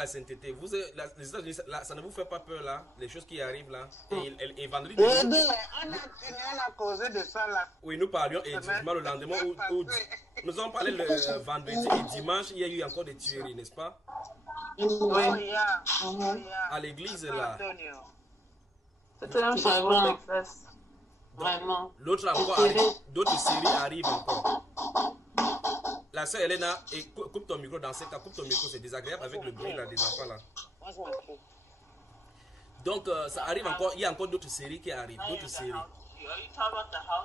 la sainteté. Vous, les États-Unis, ça ne vous fait pas peur là, les choses qui arrivent là. Et vendredi dernier, on a causé de ça là. oui, nous parlions et dimanche le lendemain où nous avons parlé le vendredi et dimanche, il y a eu encore des tueries, n'est-ce pas? Oui, à l'église là. C'était un changement au Texas. Vraiment. L'autre encore arrive, d'autres séries arrivent encore. La sœur Elena, et coupe ton micro dans ce cas, coupe ton micro, c'est désagréable avec le bruit là des enfants là. Donc ça arrive encore, il y a encore d'autres séries qui arrivent, d'autres séries.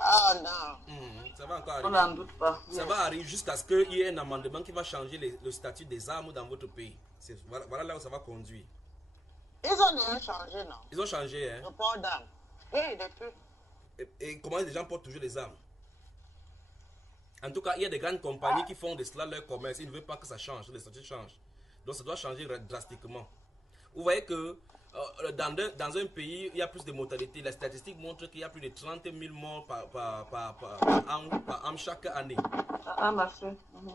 Ah non. Ça va encore arriver. On n'en doute pas. Ça va arriver jusqu'à ce qu'il y ait un amendement qui va changer le statut des armes dans votre pays. Voilà là où ça va conduire. Ils ont déjà changé, non? Ils ont changé, hein? Le port d'armes. Oui, depuis. Et comment les gens portent toujours les armes? En tout cas, il y a des grandes compagnies qui font de cela leur commerce. Ils ne veulent pas que ça change, le statut change. Donc ça doit changer drastiquement. Vous voyez que dans un pays, il y a plus de mortalité. La statistique montre qu'il y a plus de 30 000 morts par an chaque année.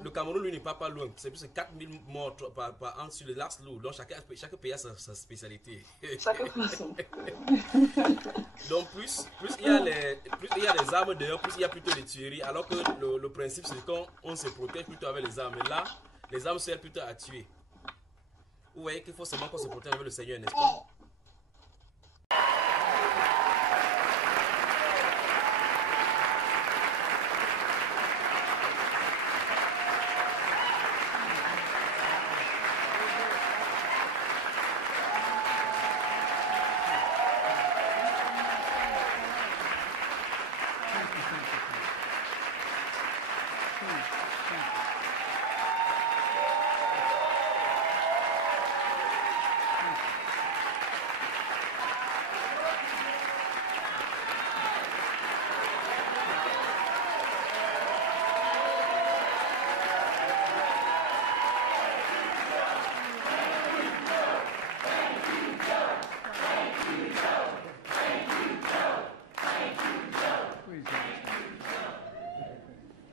Le Cameroun, lui, n'est pas loin. C'est plus de 4 000 morts par an sur le lax lourd. Donc chaque pays a sa spécialité. Donc plus il y a les armes dehors, plus il y a plutôt les tueries. Alors que le principe, c'est qu'on se protège plutôt avec les armes. Mais là, les armes servent plutôt à tuer. Vous voyez qu'il faut seulement qu'on se protège avec le Seigneur, n'est-ce pas?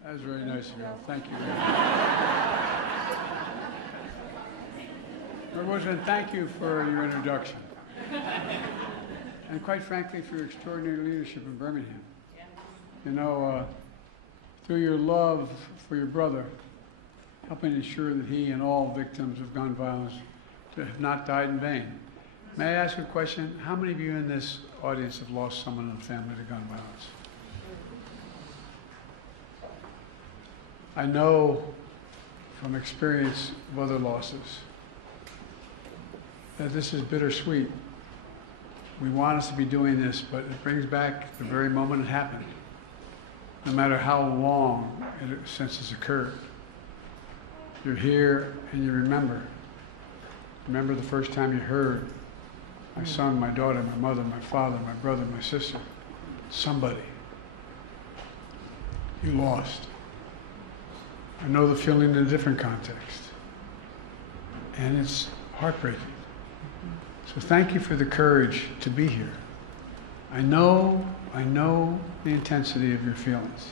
That was very nice of you. Thank you. Lord Washington, thank you for your introduction. And quite frankly, for your extraordinary leadership in Birmingham. You know, through your love for your brother, helping ensure that he and all victims of gun violence have not died in vain. May I ask you a question? How many of you in this audience have lost someone in the family to gun violence? I know from experience of other losses that this is bittersweet. We want us to be doing this, but it brings back the very moment it happened, no matter how long since it's occurred. You're here and you remember. Remember the first time you heard my son, my daughter, my mother, my father, my brother, my sister, somebody you lost. I know the feeling in a different context, and it's heartbreaking. So thank you for the courage to be here. I know the intensity of your feelings,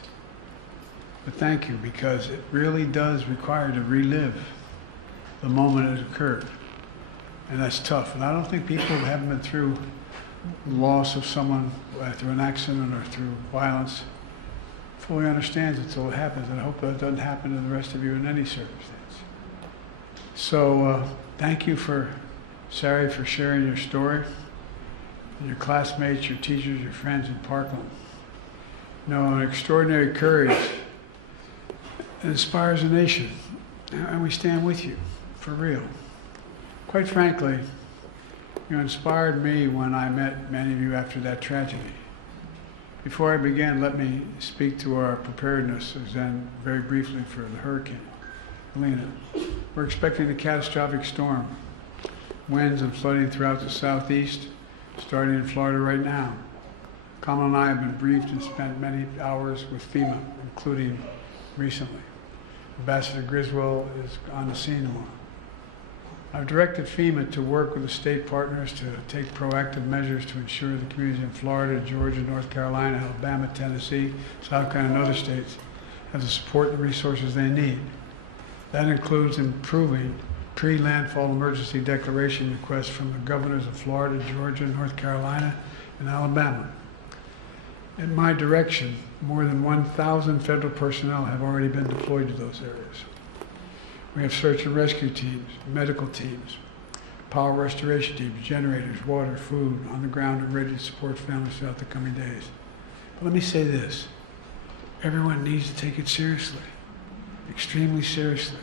but thank you, because it really does require to relive the moment it occurred, and that's tough. And I don't think people who haven't been through the loss of someone through an accident or through violence fully understands it until it happens, and I hope that doesn't happen to the rest of you in any circumstance. So thank you Sari, for sharing your story, and your classmates, your teachers, your friends in Parkland. You know, an extraordinary courage inspires a nation, and we stand with you, for real. Quite frankly, you inspired me when I met many of you after that tragedy. Before I begin, let me speak to our preparedness, then very briefly, for the hurricane, Helena. We're expecting a catastrophic storm, winds and flooding throughout the southeast, starting in Florida right now. Kamala and I have been briefed and spent many hours with FEMA, including recently. Ambassador Griswold is on the scene tomorrow. I've directed FEMA to work with the state partners to take proactive measures to ensure the communities in Florida, Georgia, North Carolina, Alabama, Tennessee, South Carolina, and other states have the support and resources they need. That includes improving pre-landfall emergency declaration requests from the governors of Florida, Georgia, North Carolina, and Alabama. At my direction, more than 1,000 federal personnel have already been deployed to those areas. We have search and rescue teams, medical teams, power restoration teams, generators, water, food on the ground and ready to support families throughout the coming days. But let me say this. Everyone needs to take it seriously, extremely seriously.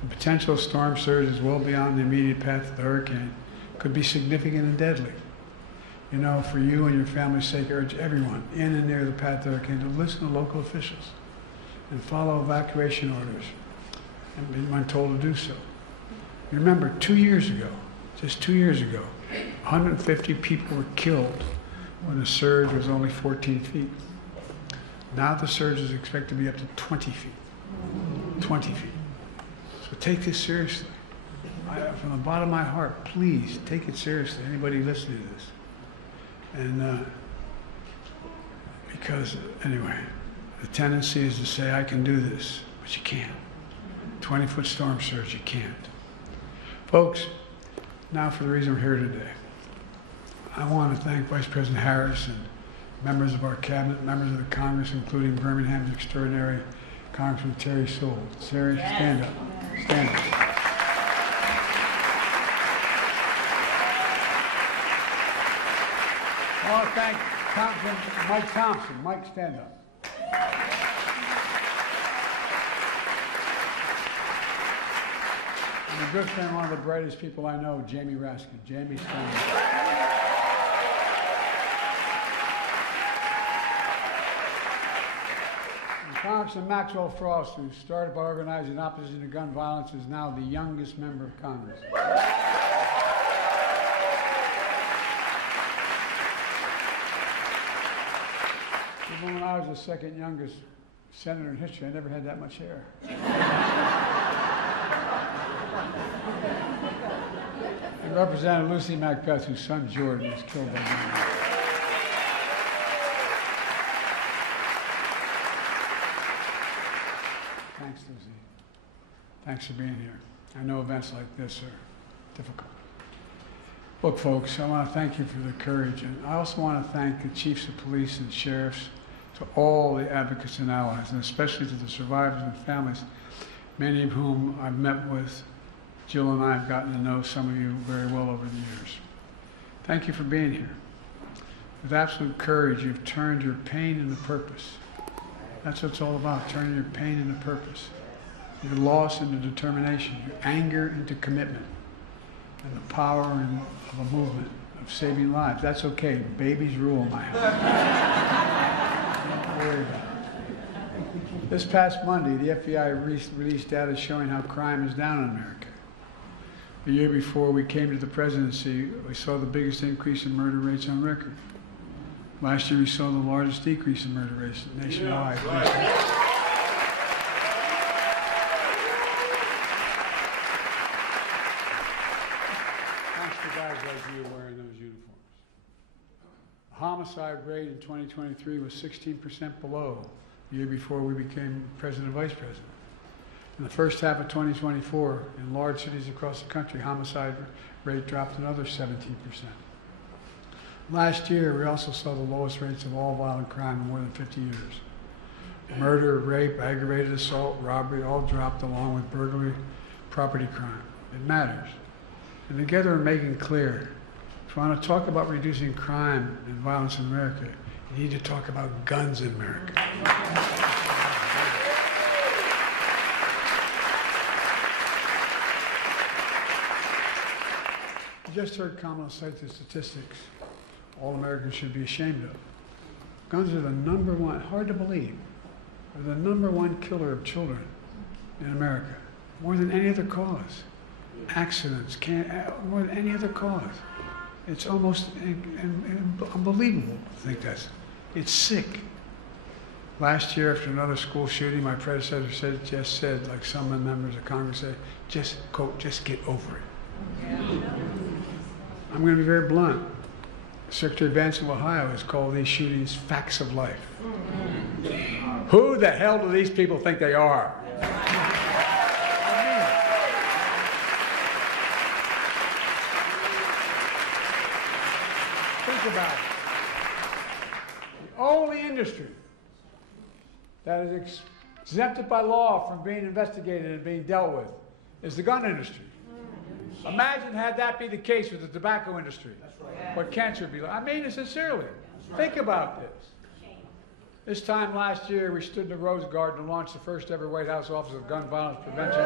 The potential storm surge is well beyond the immediate path of the hurricane, could be significant and deadly. You know, for you and your family's sake, I urge everyone in and near the path of the hurricane to listen to local officials and follow evacuation orders and when told to do so. Remember, 2 years ago, just 2 years ago, 150 people were killed when the surge was only 14 feet. Now the surge is expected to be up to 20 feet. 20 feet. So take this seriously. From the bottom of my heart, please take it seriously, anybody listening to this. And because, anyway, the tendency is to say, I can do this, but you can't. 20-foot storm surge, you can't. Folks, now for the reason we're here today. I want to thank Vice President Harris and members of our cabinet, members of the Congress, including Birmingham's extraordinary Congressman Terry Sewell. Terry, stand up. Stand up. I want to thank Congressman Mike Thompson. Mike, stand up. And a good friend, one of the brightest people I know, Jamie Raskin. Jamie, stand up. Congressman Maxwell Frost, who started by organizing opposition to gun violence, is now the youngest member of Congress. Even when I was the second youngest senator in history, I never had that much hair. And Representative Lucy Macbeth, whose son Jordan was killed by gun. Thanks, Lucy. Thanks for being here. I know events like this are difficult. Look, folks, I want to thank you for the courage, and I also want to thank the chiefs of police and sheriffs, to all the advocates and allies, and especially to the survivors and families, many of whom I've met with. Jill and I have gotten to know some of you very well over the years. Thank you for being here. With absolute courage, you've turned your pain into purpose. That's what it's all about, turning your pain into purpose, your loss into determination, your anger into commitment, and the power of a movement of saving lives. That's okay. Babies rule in my house. Don't worry about it. This past Monday, the FBI released data showing how crime is down in America. The year before we came to the presidency, we saw the biggest increase in murder rates on record. Last year, we saw the largest decrease in murder rates nationwide. Yeah, right. Thanks to guys like you wearing those uniforms. The homicide rate in 2023 was 16% below the year before we became president and vice president. In the first half of 2024, in large cities across the country, homicide rate dropped another 17%. Last year, we also saw the lowest rates of all violent crime in more than 50 years. Murder, rape, aggravated assault, robbery all dropped along with burglary, property crime. It matters. And together we're making clear, if you want to talk about reducing crime and violence in America, you need to talk about guns in America. You just heard Kamala cite the statistics all Americans should be ashamed of. Guns are the number one, hard to believe, are the number one killer of children in America, more than any other cause. Accidents, more than any other cause. It's almost unbelievable to think it's sick. Last year, after another school shooting, my predecessor said, like some members of Congress said, quote, just get over it. Yeah. I'm going to be very blunt. Secretary Vance of Ohio has called these shootings facts of life. Who the hell do these people think they are? only industry that is exempted by law from being investigated and being dealt with is the gun industry. Imagine had that be the case with the tobacco industry. What cancer would be like. I mean it sincerely. Think about this. This time last year, we stood in the Rose Garden and launched the first ever White House Office of Gun Violence Prevention.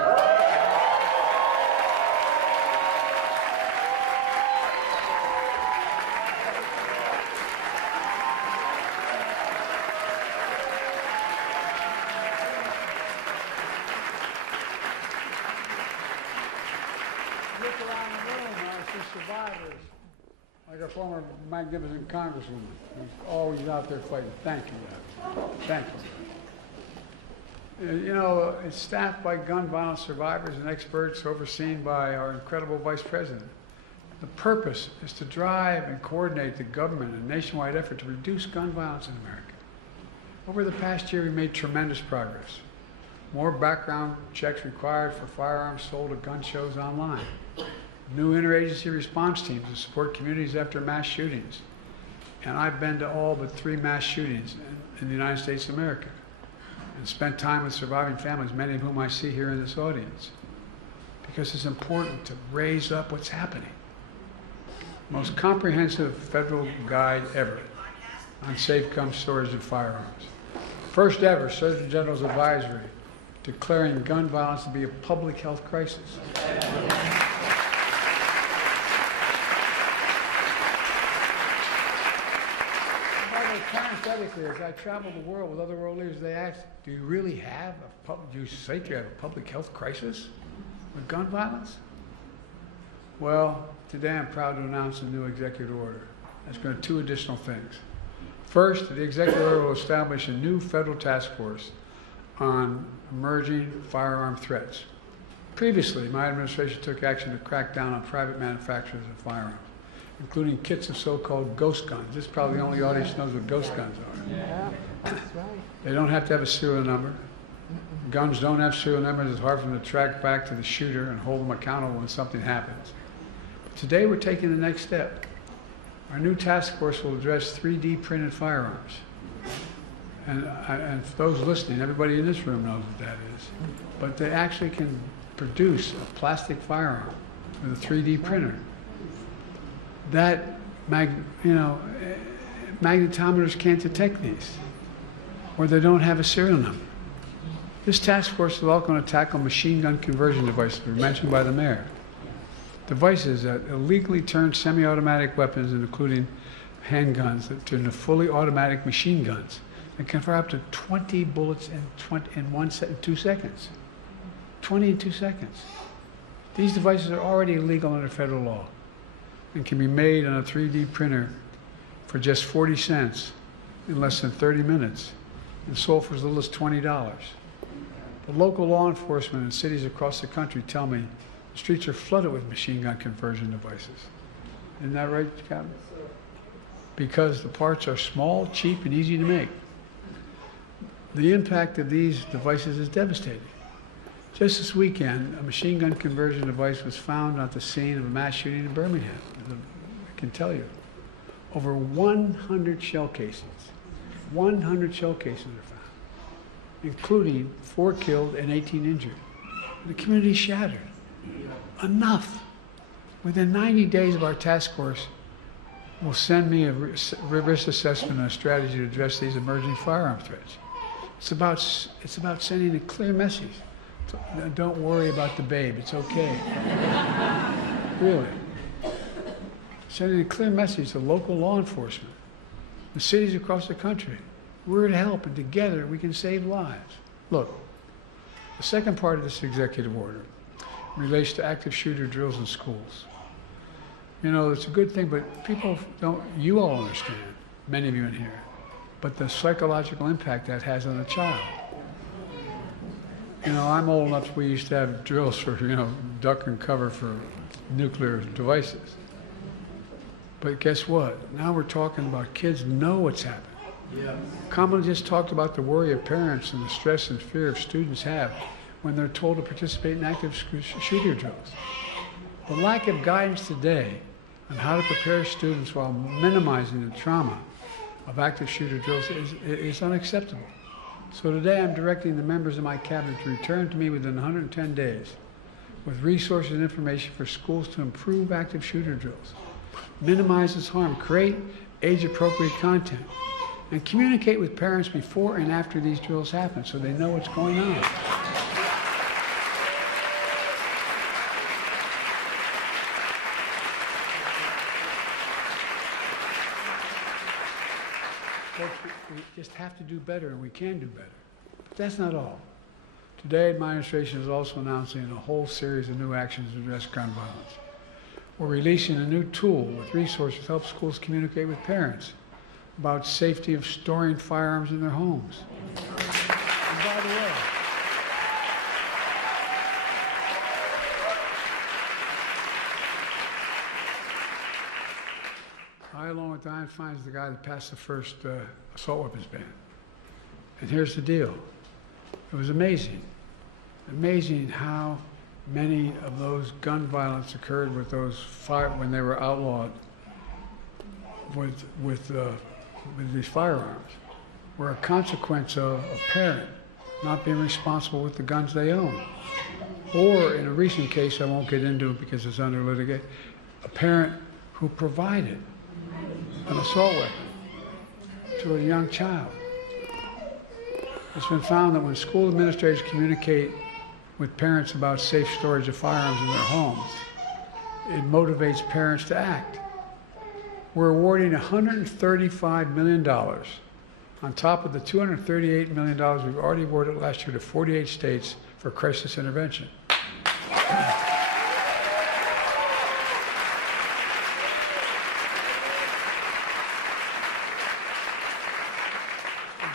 Look around the room, I see survivors, like our former magnificent congresswoman, who's always out there fighting. Thank you, guys. Thank you. You know, it's staffed by gun violence survivors and experts, overseen by our incredible vice president. The purpose is to drive and coordinate the government in a nationwide effort to reduce gun violence in America. Over the past year, we made tremendous progress. More background checks required for firearms sold at gun shows online. New interagency response teams to support communities after mass shootings. And I've been to all but 3 mass shootings in the United States of America and spent time with surviving families, many of whom I see here in this audience, because it's important to raise up what's happening. Most comprehensive federal guide ever on safe gun storage of firearms. First ever Surgeon General's advisory declaring gun violence to be a public health crisis. Parenthetically, as I travel the world with other world leaders, they ask, do you really have do you say you have a public health crisis with gun violence? Well, today I'm proud to announce a new executive order. That's going to do 2 additional things. First, the executive order will establish a new federal task force on emerging firearm threats. Previously, my administration took action to crack down on private manufacturers of firearms, including kits of so-called ghost guns. This is probably the only audience knows what ghost guns are. Yeah, that's right. They don't have to have a serial number. Guns don't have serial numbers. It's hard for them to track back to the shooter and hold them accountable when something happens. But today we're taking the next step. Our new task force will address 3D printed firearms. And for those listening, everybody in this room knows what that is. But they actually can produce a plastic firearm with a 3D printer. That, magnetometers can't detect these, or they don't have a serial number. This task force is also going to tackle machine gun conversion devices mentioned by the mayor. Devices that illegally turn semi-automatic weapons, including handguns, into fully automatic machine guns and can fire up to 20 bullets in 2 seconds. 20 in 2 seconds. These devices are already illegal under federal law and can be made on a 3D printer for just 40 cents in less than 30 minutes and sold for as little as $20. The local law enforcement in cities across the country tell me the streets are flooded with machine gun conversion devices. Isn't that right, Captain? Because the parts are small, cheap, and easy to make. The impact of these devices is devastating. Just this weekend, a machine gun conversion device was found at the scene of a mass shooting in Birmingham. I can tell you, over 100 shell casings. 100 shell casings are found, including 4 killed and 18 injured. The community shattered. Enough. Within 90 days of our task force, will send me a risk assessment and a strategy to address these emerging firearm threats. It's about sending a clear message. Don't worry about the babe. It's okay. Really. Sending a clear message to local law enforcement, the cities across the country. We're to help, and together we can save lives. Look, the second part of this executive order relates to active shooter drills in schools. You know, it's a good thing, but people don't, you all understand, many of you in here, but the psychological impact that has on a child. You know, I'm old enough, we used to have drills for, duck and cover for nuclear devices. But guess what? Now we're talking about kids know what's happening. Yeah. Kamala just talked about the worry of parents and the stress and fear of students have when they're told to participate in active shooter drills. The lack of guidance today on how to prepare students while minimizing the trauma of active shooter drills is unacceptable. So today I'm directing the members of my cabinet to return to me within 110 days with resources and information for schools to improve active shooter drills, minimize its harm, create age-appropriate content, and communicate with parents before and after these drills happen so they know what's going on. Folks, we just have to do better, and we can do better. But that's not all. Today, my administration is also announcing a whole series of new actions to address gun violence. We're releasing a new tool with resources to help schools communicate with parents about safety of storing firearms in their homes. And by the way, I, along with Diane Fine, is the guy that passed the first assault weapons ban. And here's the deal. It was amazing. Amazing how many of those gun violence occurred with those when they were outlawed with these firearms were a consequence of a parent not being responsible with the guns they own. Or in a recent case, I won't get into it because it's under litigation, a parent who provided an assault weapon to a young child. It's been found that when school administrators communicate with parents about safe storage of firearms in their homes, it motivates parents to act. We're awarding $135 million on top of the $238 million we've already awarded last year to 48 states for crisis intervention.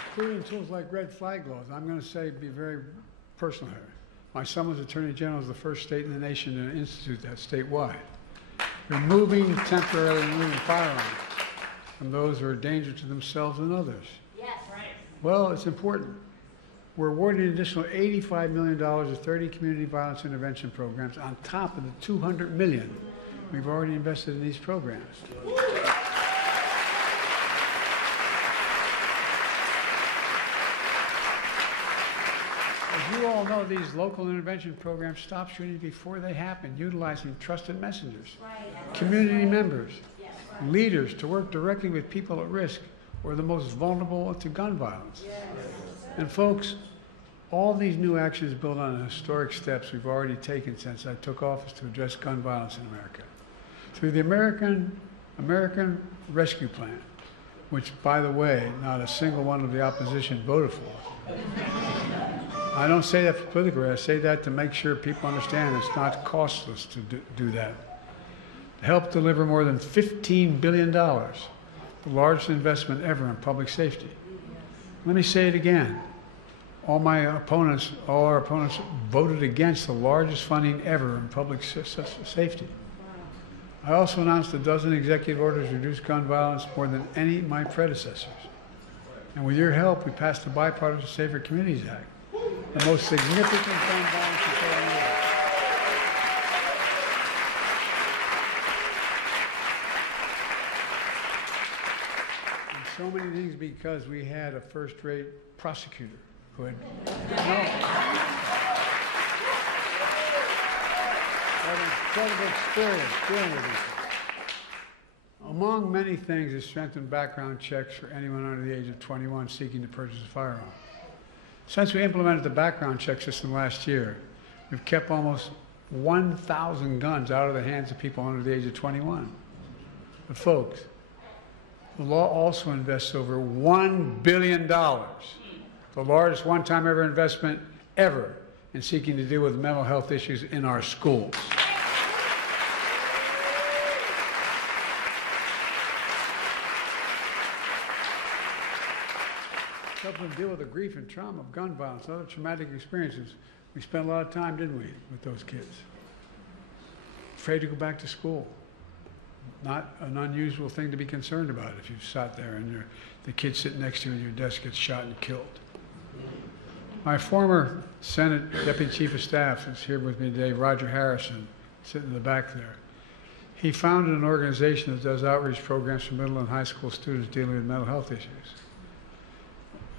Including tools like red flag laws. I'm going to say, be very personal here. My son was Attorney General of the first state in the nation to institute that statewide. Temporarily removing firearms from those who are a danger to themselves and others. Yes, right. Well, it's important. We're awarding an additional $85 million to 30 community violence intervention programs on top of the $200 million we've already invested in these programs. As you all know, these local intervention programs stop shootings before they happen, utilizing trusted messengers, community members, leaders to work directly with people at risk or the most vulnerable to gun violence. And folks, all these new actions build on the historic steps we've already taken since I took office to address gun violence in America. Through the American Rescue Plan, which, by the way, not a single one of the opposition voted for. I don't say that for politically, I say that to make sure people understand it's not costless to do that. To help deliver more than $15 billion, the largest investment ever in public safety. Let me say it again. All our opponents voted against the largest funding ever in public safety. I also announced a dozen executive orders to reduce gun violence more than any of my predecessors. And with your help, we passed the Bipartisan Safer Communities Act, the most significant gun violence control in the world. And so many things because we had a first-rate prosecutor who had incredible experience dealing with these. Among many things is strengthened background checks for anyone under the age of 21 seeking to purchase a firearm. Since we implemented the background check system last year, we've kept almost 1,000 guns out of the hands of people under the age of 21. But folks, the law also invests over $1 billion, the largest one-time ever investment ever in seeking to deal with mental health issues in our schools. Help them deal with the grief and trauma of gun violence and other traumatic experiences. We spent a lot of time, didn't we, with those kids? Afraid to go back to school. Not an unusual thing to be concerned about if you sat there and the kid sitting next to you at your desk gets shot and killed. My former Senate Deputy Chief of Staff is here with me today, Roger Harrison, sitting in the back there. He founded an organization that does outreach programs for middle and high school students dealing with mental health issues.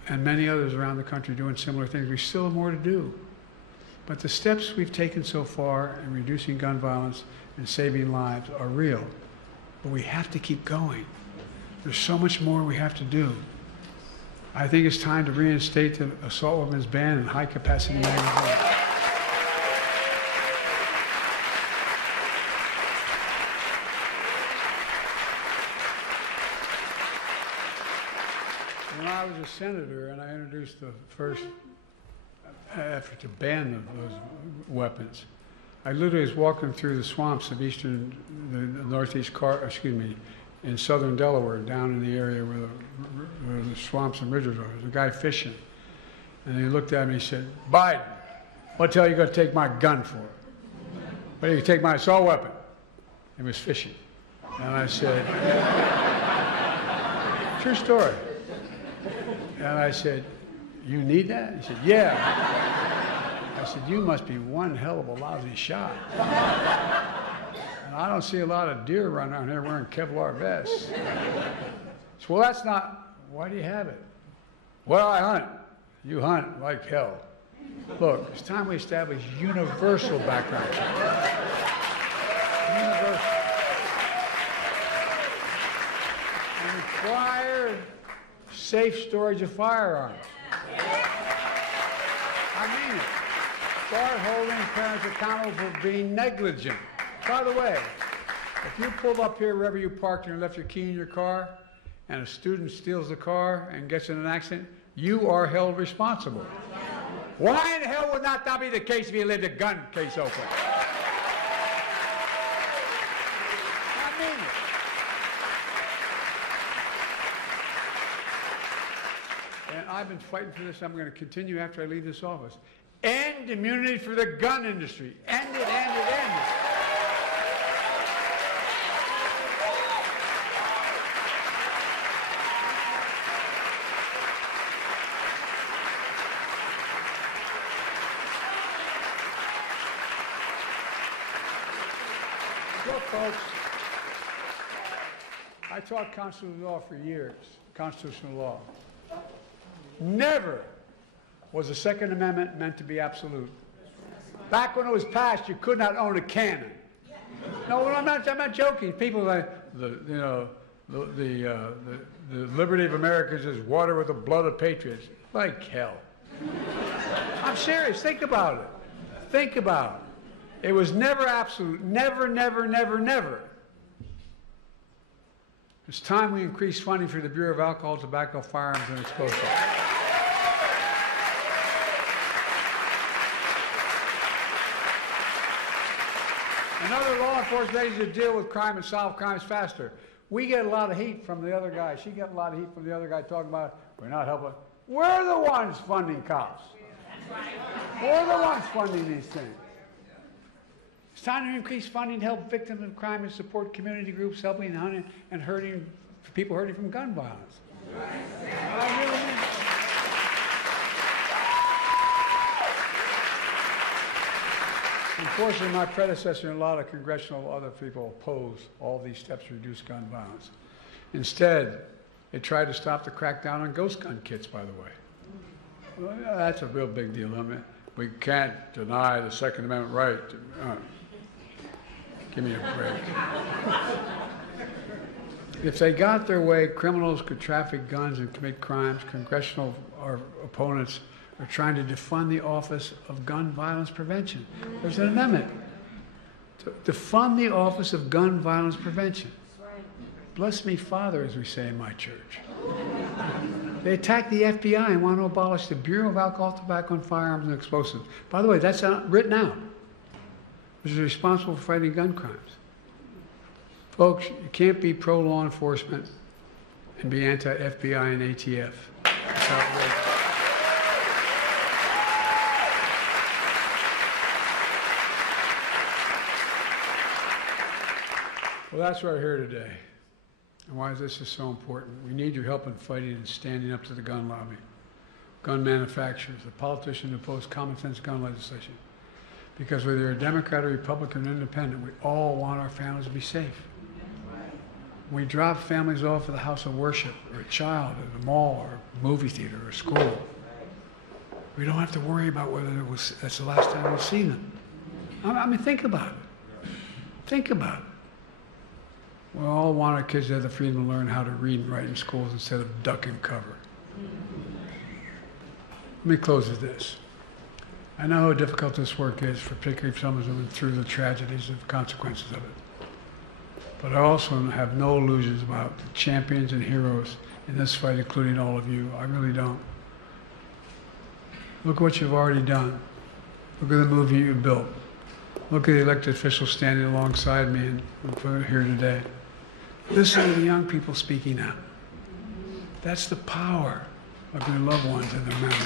And many others around the country doing similar things. We still have more to do. But the steps we've taken so far in reducing gun violence and saving lives are real. But we have to keep going. There's so much more we have to do. I think it's time to reinstate the assault weapons ban and high-capacity magazines. When I was a senator and I introduced the first effort to ban those weapons, I literally was walking through the swamps of in southern Delaware, down in the area where the swamps and ridges are. There's a guy fishing. And he looked at me and he said, "Biden, what the hell are you going to take my gun for? What, you take my assault weapon?" He was fishing. And I said, "True story." And I said, "You need that?" He said, "Yeah." I said, "You must be one hell of a lousy shot." And I don't see a lot of deer running around here wearing Kevlar vests. So, well, that's not, why do you have it? Well, I hunt. You hunt like hell. Look, it's time we establish universal background checks. Universal. And require safe storage of firearms. I mean it. Start holding parents accountable for being negligent. By the way, if you pulled up here wherever you parked and left your key in your car, and a student steals the car and gets in an accident, you are held responsible. Why in the hell would not that be the case if you left a gun case open? I mean it. And I've been fighting for this. I'm going to continue after I leave this office. End immunity for the gun industry. End it, end it, end it. Look, folks, I taught constitutional law for years, constitutional law. Never was the Second Amendment meant to be absolute. Back when it was passed, you could not own a cannon. No, I'm not joking. People like the liberty of Americans is water with the blood of patriots. Like hell. I'm serious. Think about it. Think about it. It was never absolute. Never, never, never, never. It's time we increase funding for the Bureau of Alcohol, Tobacco, Firearms, and Explosives. Another law enforcement agency to deal with crime and solve crimes faster. We get a lot of heat from the other guy. She got a lot of heat from the other guy talking about we're not helping. We're the ones funding cops. We're the ones funding these things. It's time to increase funding to help victims of crime and support community groups helping and hurting people hurting from gun violence. I really mean. Unfortunately, my predecessor and a lot of congressional other people opposed all these steps to reduce gun violence. Instead, they tried to stop the crackdown on ghost gun kits, by the way. Well, that's a real big deal. I mean, we can't deny the Second Amendment right. Give me a break. If they got their way, criminals could traffic guns and commit crimes. Congressional opponents are trying to defund the Office of Gun Violence Prevention. There's an amendment to defund the Office of Gun Violence Prevention. Bless me, Father, as we say in my church. They attacked the FBI and want to abolish the Bureau of Alcohol, Tobacco, and Firearms and Explosives. By the way, that's written out, which is responsible for fighting gun crimes. Folks, you can't be pro-law enforcement and be anti-FBI and ATF. That's outrageous. Well, that's why we're here today. And why this is so important. We need your help in fighting and standing up to the gun lobby, gun manufacturers, the politicians who oppose common sense gun legislation. Because whether you're a Democrat or Republican or Independent, we all want our families to be safe. We drop families off at the house of worship or a child at a mall or a movie theater or a school. We don't have to worry about whether that's the last time we'll see them. I mean, think about it. Think about it. We all want our kids to have the freedom to learn how to read and write in schools instead of duck and cover. Let me close with this. I know how difficult this work is, particularly if someone's been through the tragedies and consequences of it. But I also have no illusions about the champions and heroes in this fight, including all of you. I really don't. Look what you've already done. Look at the movie you built. Look at the elected officials standing alongside me and here today. Listen to the young people speaking out. That's the power of your loved ones and their memories.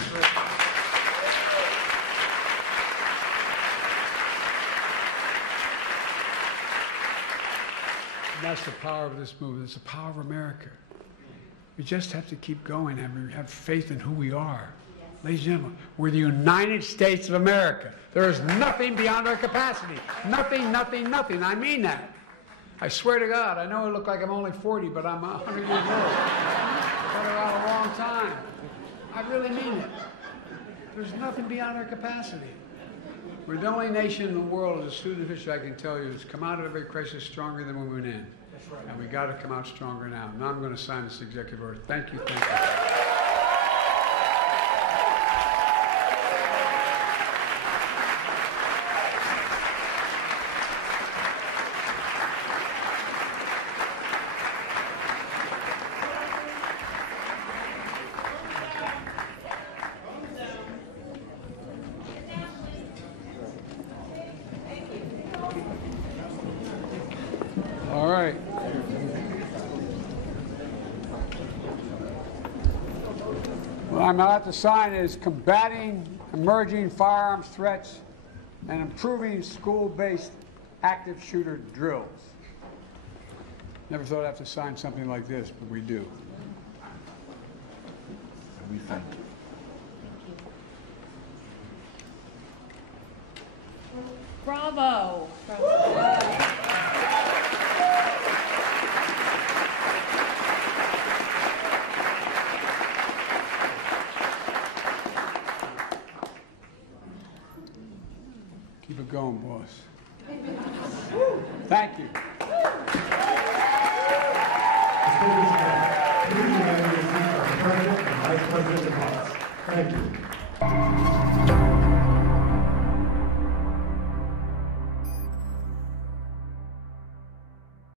And that's the power of this movement. It's the power of America. We just have to keep going and have faith in who we are. Ladies and gentlemen, we're the United States of America. There is nothing beyond our capacity. Nothing, nothing, nothing. I mean that. I swear to God, I know I look like I'm only 40, but I'm 100 years old. I've been around a long time. I really mean it. There's nothing beyond our capacity. We're the only nation in the world, as a student of history, I can tell you, that's come out of every crisis stronger than when we went in. That's right. And we got to come out stronger now. Now I'm going to sign this executive order. Thank you. Thank you. All right. What I'm about to sign is combating emerging firearms threats and improving school-based active shooter drills. Never thought I'd have to sign something like this, but we do. We thank you. Bravo. Keep it going, boss. Thank you. President and Vice President of House. Thank you.